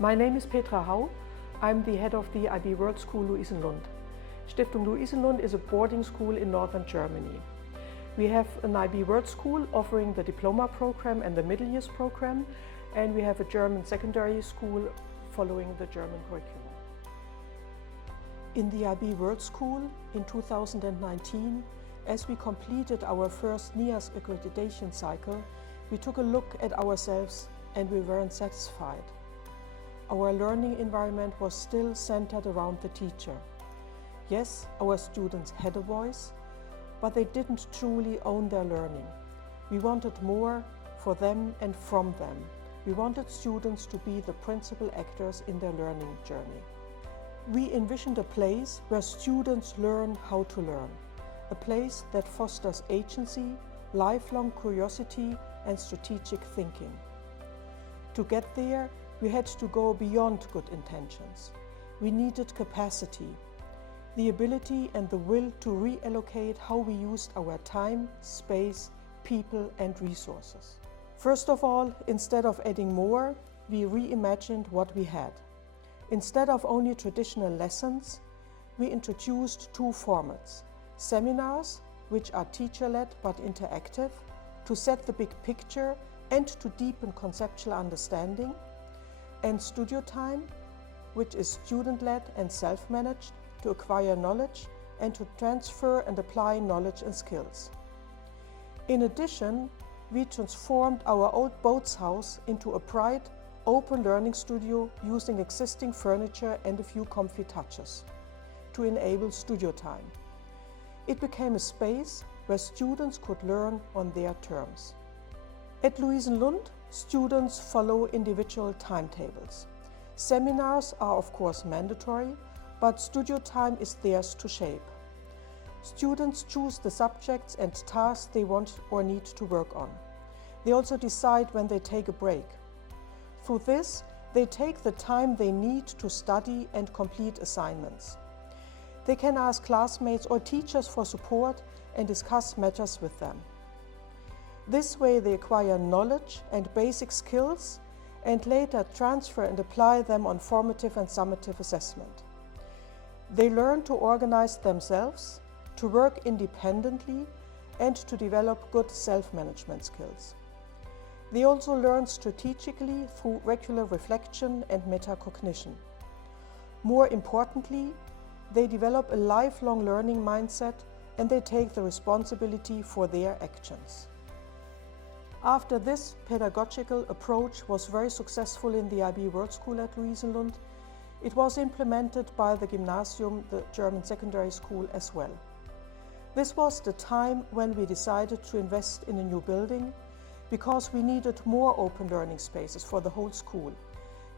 My name is Petra Hau. I'm the head of the IB World School Louisenlund. Stiftung Louisenlund is a boarding school in northern Germany. We have an IB World School offering the diploma program and the middle years program, and we have a German secondary school following the German curriculum. In the IB World School in 2019, as we completed our first NEASC accreditation cycle, we took a look at ourselves and we weren't satisfied. Our learning environment was still centered around the teacher. Yes, our students had a voice, but they didn't truly own their learning. We wanted more for them and from them. We wanted students to be the principal actors in their learning journey. We envisioned a place where students learn how to learn, a place that fosters agency, lifelong curiosity, and strategic thinking. To get there, we had to go beyond good intentions. We needed capacity, the ability and the will to reallocate how we used our time, space, people, and resources. First of all, instead of adding more, we reimagined what we had. Instead of only traditional lessons, we introduced two formats: seminars, which are teacher-led but interactive, to set the big picture and to deepen conceptual understanding, and studio time, which is student-led and self-managed, to acquire knowledge and to transfer and apply knowledge and skills. In addition, we transformed our old boats house into a bright, open learning studio using existing furniture and a few comfy touches to enable studio time. It became a space where students could learn on their terms. At Louisenlund, students follow individual timetables. Seminars are of course mandatory, but studio time is theirs to shape. Students choose the subjects and tasks they want or need to work on. They also decide when they take a break. Through this, they take the time they need to study and complete assignments. They can ask classmates or teachers for support and discuss matters with them. This way they acquire knowledge and basic skills and later transfer and apply them on formative and summative assessment. They learn to organize themselves, to work independently, and to develop good self-management skills. They also learn strategically through regular reflection and metacognition. More importantly, they develop a lifelong learning mindset and they take the responsibility for their actions. After this pedagogical approach was very successful in the IB World School at Louisenlund, it was implemented by the Gymnasium, the German secondary school, as well. This was the time when we decided to invest in a new building because we needed more open learning spaces for the whole school.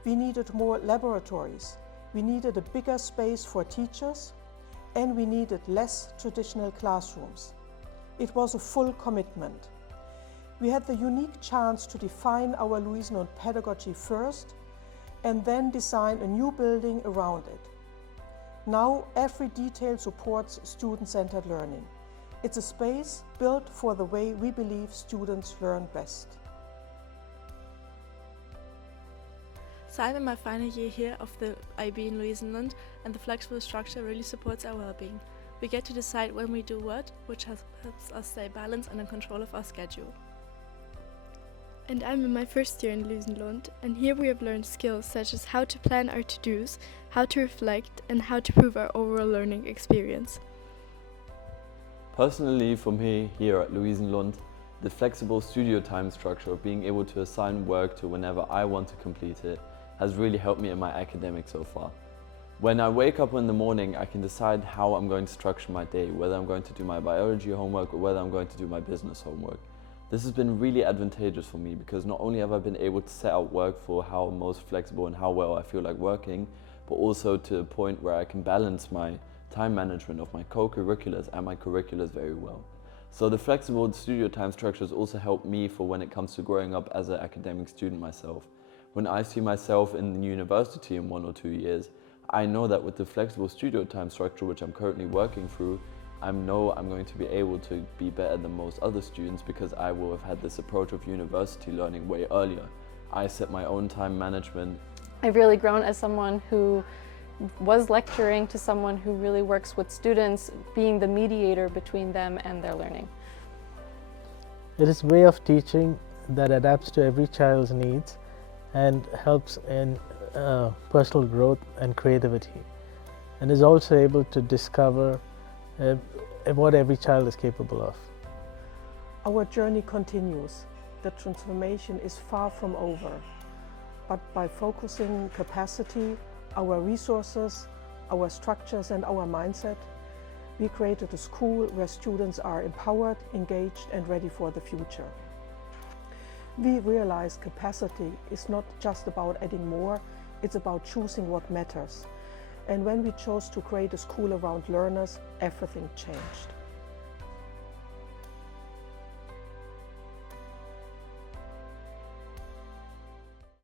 We needed more laboratories, we needed a bigger space for teachers, and we needed less traditional classrooms. It was a full commitment. We had the unique chance to define our Louisenlund pedagogy first and then design a new building around it. Now every detail supports student-centered learning. It's a space built for the way we believe students learn best. So I'm in my final year here of the IB in Louisenlund, and the flexible structure really supports our well-being. We get to decide when we do what, which helps us stay balanced and in control of our schedule. And I'm in my first year in Louisenlund, and here we have learned skills such as how to plan our to-dos, how to reflect, and how to improve our overall learning experience. Personally, for me here at Louisenlund, the flexible studio time structure of being able to assign work to whenever I want to complete it has really helped me in my academics so far. When I wake up in the morning, I can decide how I'm going to structure my day, whether I'm going to do my biology homework or whether I'm going to do my business homework. This has been really advantageous for me because not only have I been able to set out work for how I'm most flexible and how well I feel like working, but also to a point where I can balance my time management of my co-curriculars and my curriculars very well. So the flexible studio time structures also help me for when it comes to growing up as an academic student myself. When I see myself in the university in 1 or 2 years, I know that with the flexible studio time structure, which I'm currently working through, I know I'm going to be able to be better than most other students because I will have had this approach of university learning way earlier. I set my own time management I've really grown as someone who was lecturing to someone who really works with students, being the mediator between them and their learning. It is a way of teaching that adapts to every child's needs and helps in personal growth and creativity, and is also able to discover what every child is capable of. Our journey continues. The transformation is far from over, but by focusing capacity, our resources, our structures and our mindset, we created a school where students are empowered, engaged and ready for the future. We realize capacity is not just about adding more, it's about choosing what matters. And when we chose to create a school around learners, everything changed.